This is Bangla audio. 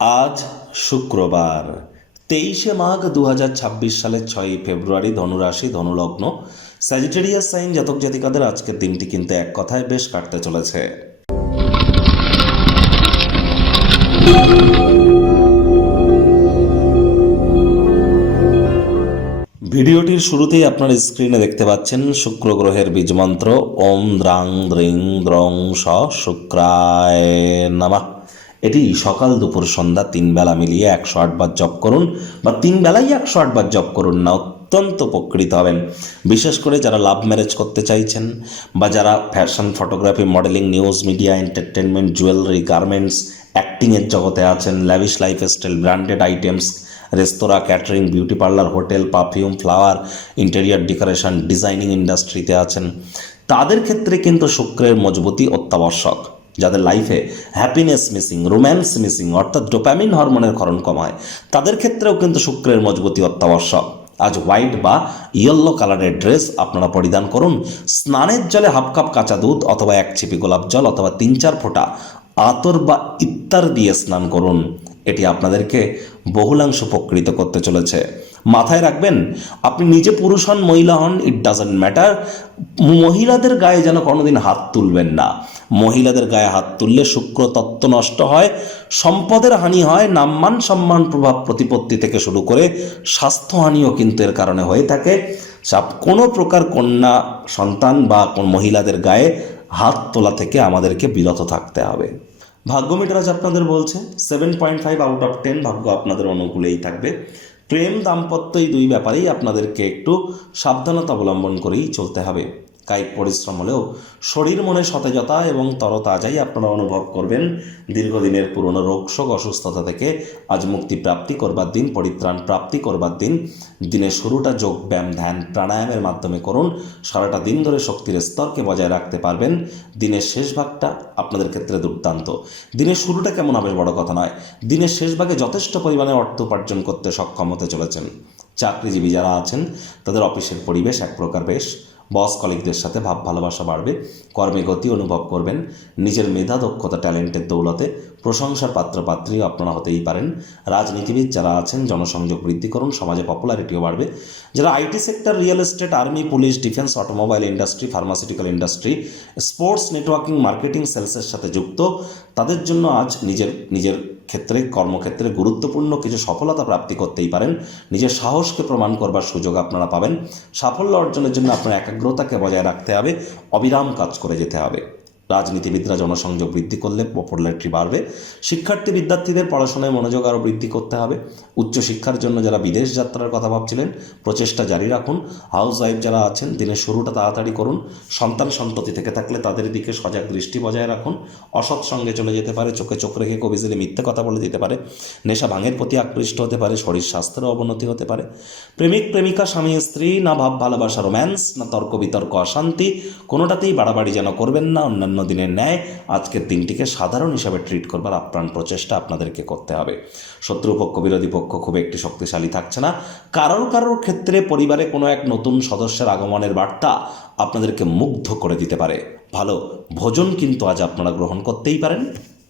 আজ শুক্রবার 23 মাঘ 2026 সালের 6 ফেব্রুয়ারি, ধনুরাশি, ধনুলগ্ন, স্যাজিটেরিয়াস সাইন জাতক জাতিকাদের আজকের দিনটি কিন্তু এক কথায় বেশ কাটতে চলেছে। ভিডিওটির শুরুতেই আপনার স্ক্রিনে দেখতে পাচ্ছেন শুক্র গ্রহের বীজমন্ত্র ওম দ্রাং দ্রিং দ্রং স শুক্রায় নমঃ। এটি সকাল দুপুর সন্ধ্যা 3 বেলা মিলিয়ে 108 বার জপ করুন, বা 3 বেলাই 108 বার জপ করুন না, অত্যন্ত উপকৃত হবেন। বিশেষ করে যারা লাভ ম্যারেজ করতে চাইছেন, বা যারা fashion, photography, modelling, news media, entertainment, jewellery, garments, অ্যাক্টিংয়ের জগতে আছেন, lavish lifestyle, branded items, restaurant, catering, beauty parlour, hotel, perfume, flower, interior decoration, designing ইন্ডাস্ট্রিতে আছেন, তাদের ক্ষেত্রে কিন্তু শুক্রের মজবুতি অত্যাবশ্যক। যাদের লাইফে হ্যাপিনেস মিসিং, রোম্যান্স মিসিং, অর্থাৎ ডোপামিন হরমোনের ক্ষরণ কমায়, তাদের ক্ষেত্রেও কিন্তু শুক্রের মজবুতি অত্যাবশ্যক। আজ হোয়াইট বা ইয়েলো কালারের ড্রেস আপনারা পরিধান করুন। স্নানের জলে হাফ কাপ কাঁচা দুধ অথবা 1 ছিপি গোলাপ জল অথবা 3-4 ফোঁটা আতর বা ইত্তার দিয়ে স্নান করুন। এটি আপনাদেরকে বহুলাংশ উপকৃত করতে চলেছে। মাথায় রাখবেন, আপনি নিজে পুরুষ হন, মহিলা হন, ইট ডাজন্ট ম্যাটার, মহিলাদের গায়ে যেন কোনোদিন হাত তুলবেন না। মহিলাদের গায়ে হাত তুললে শুক্র তত্ত্ব নষ্ট হয়, সম্পদের হানি হয়, নাম্মান সম্মান প্রভাব প্রতিপত্তি থেকে শুরু করে স্বাস্থ্যহানিও কিন্তু এর কারণে হয়ে থাকে। কোনো প্রকার কন্যা সন্তান বা কোন মহিলাদের গায়ে হাত তোলা থেকে আমাদেরকে বিরত থাকতে হবে। ভাগ্য মিটার আজ আপনাদের বলছে 7.5 আউট অফ 10 ভাগ্য আপনাদের অনুকূলেই থাকবে। প্রেম, দাম্পত্য, এই দুই ব্যাপারেই আপনাদেরকে একটু সাবধানতা অবলম্বন করেই চলতে হবে। কায়িক পরিশ্রম হলেও শরীর মনে সতেজতা এবং তরতাজাই আপনারা অনুভব করবেন। দীর্ঘদিনের পুরনো রোগশোক, অসুস্থতা থেকে আজ মুক্তি প্রাপ্তি করবার দিন, পরিত্রাণ প্রাপ্তি করবার দিন। দিনের শুরুটা যোগ ব্যায়াম, ধ্যান, প্রাণায়ামের মাধ্যমে করুন। সারাটা দিন ধরে শক্তির স্তরকে বজায় রাখতে পারবেন। দিনের শেষ ভাগটা আপনাদের ক্ষেত্রে দুর্দান্ত। দিনের শুরুটা কেমন হবে বড় কথা নয়, দিনের শেষ ভাগে যথেষ্ট পরিমাণে অর্থ উপার্জন করতে সক্ষম হতে চলেছেন। চাকরিজীবী যারা আছেন, তাদের অফিসের পরিবেশ এক প্রকার বেশ। বস কলিগদের সাথে ভাব ভালোবাসা বাড়বে। কর্মে গতি অনুভব করবেন। নিজের মেধা, দক্ষতা, ট্যালেন্টের দৌলতে প্রশংসার পাত্রপাত্রীও আপনারা হতেই পারেন। রাজনীতিবিদ যারা আছেন, জনসংযোগ বৃদ্ধি করুন, সমাজে পপুলারিটিও বাড়বে। যারা IT sector, real estate, army, police, defence, automobile industry, pharmaceutical industry, sports, networking, marketing, সেলসের সাথে যুক্ত, তাদের জন্য আজ নিজের ক্ষেত্রে, কর্মক্ষেত্রে গুরুত্বপূর্ণ কিছু সফলতা প্রাপ্তি করতেই পারেন। নিজের সাহসকে প্রমাণ করবার সুযোগ আপনারা পাবেন। সাফল্য অর্জনের জন্য আপনার একাগ্রতাকে বজায় রাখতে হবে, অবিরাম কাজ করে যেতে হবে। রাজনীতিবিদরা জনসংযোগ বৃদ্ধি করলে পপুলারিটি বাড়বে। শিক্ষার্থী বিদ্যার্থীদের পড়াশোনায় মনোযোগ আরও বৃদ্ধি করতে হবে। উচ্চশিক্ষার জন্য যারা বিদেশ যাত্রার কথা ভাবছিলেন, প্রচেষ্টা জারি রাখুন। হাউস ওয়াইফ যারা আছেন, দিনের শুরুটা তাড়াতাড়ি করুন। সন্তান সন্ততি থেকে থাকলে তাদের দিকে সজাগ দৃষ্টি বজায় রাখুন। অসৎ সঙ্গে চলে যেতে পারে, চোখে চোখ রেখে কবিজিলে মিথ্যে কথা বলে দিতে পারে। নেশা ভাঙের প্রতি আকৃষ্ট হতে পারে, শরীর স্বাস্থ্যেরও অবনতি হতে পারে। প্রেমিক প্রেমিকা, স্বামী স্ত্রী, না ভাব ভালোবাসা, রোম্যান্স, না তর্ক বিতর্ক, অশান্তি, কোনোটাতেই বাড়াবাড়ি যেন করবেন না। অন্যান্য দিনের ন্যায় আজকের দিনটিকে সাধারণ হিসাবে ট্রিট করবার আপ্রাণ প্রচেষ্টা আপনাদেরকে করতে হবে। শত্রুপক্ষ, বিরোধী পক্ষ খুব একটি শক্তিশালী থাকছে না। কারোর ক্ষেত্রে পরিবারে কোনো এক নতুন সদস্যের আগমনের বার্তা আপনাদেরকে মুগ্ধ করে দিতে পারে। ভালো ভোজন কিন্তু আজ আপনারা গ্রহণ করতেই পারেন।